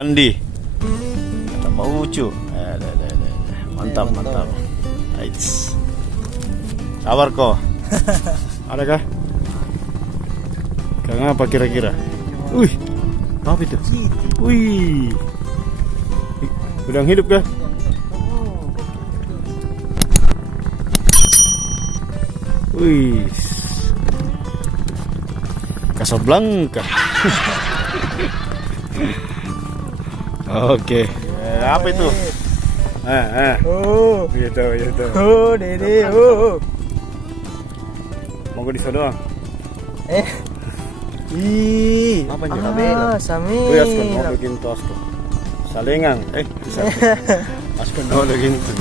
Andi, kata Pak Ucu. Mantap, mantap. Aids. Sabar kok. Adakah? Kang apa kira-kira? Wih, apa itu? Wih, udang hidup kah? Wih, Casablanca. Oke. Apa itu? Oh, Gitu. oh, Dede, oh. Mau gue di sana doang. Ih, Apa yang Samil. Wih, askon mau bikin tos tuh. Salingan, bisa. Askon mau bikin tuh.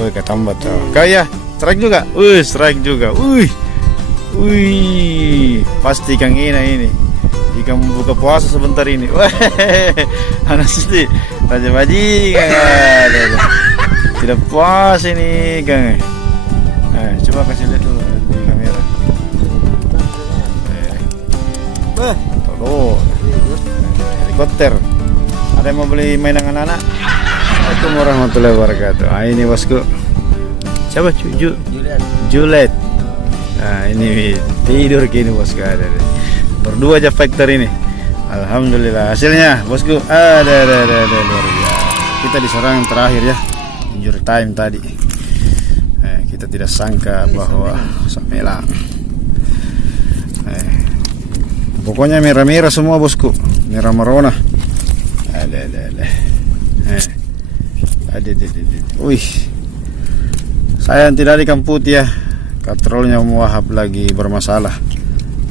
Wih, ketambat tuh. Kayak strike juga. Strike juga. Wih, pasti Kang Ina ini. Jika membuka puasa sebentar ini. Wah, anak sih Raja Bajingan. Tidak puas ini, Kang. Coba kasih lihat dulu di kamera. Tuh, helikopter. Ada yang mau beli mainan anak-anak? Assalamualaikum warahmatullahi wabarakatuh. Ini bosku. Siapa Juliet. Nah, ini tidur gini bosku. Ada. Berdua aja factor ini. Alhamdulillah hasilnya bosku. Ada luar biasa. Kita di seorang terakhir ya. Injury time tadi. Kita tidak sangka bahwa sampai hilang. Pokoknya merah-merah semua bosku. Merah merona. Ada. Wih. Saya tidak di kamput ya. Katrolnya Wahab lagi bermasalah.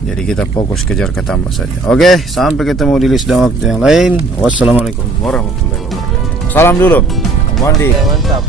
Jadi kita fokus kejar ketambah saja. Oke, sampai ketemu di list dan waktu yang lain. Wassalamualaikum warahmatullahi wabarakatuh. Salam dulu. Wandi. Mantap.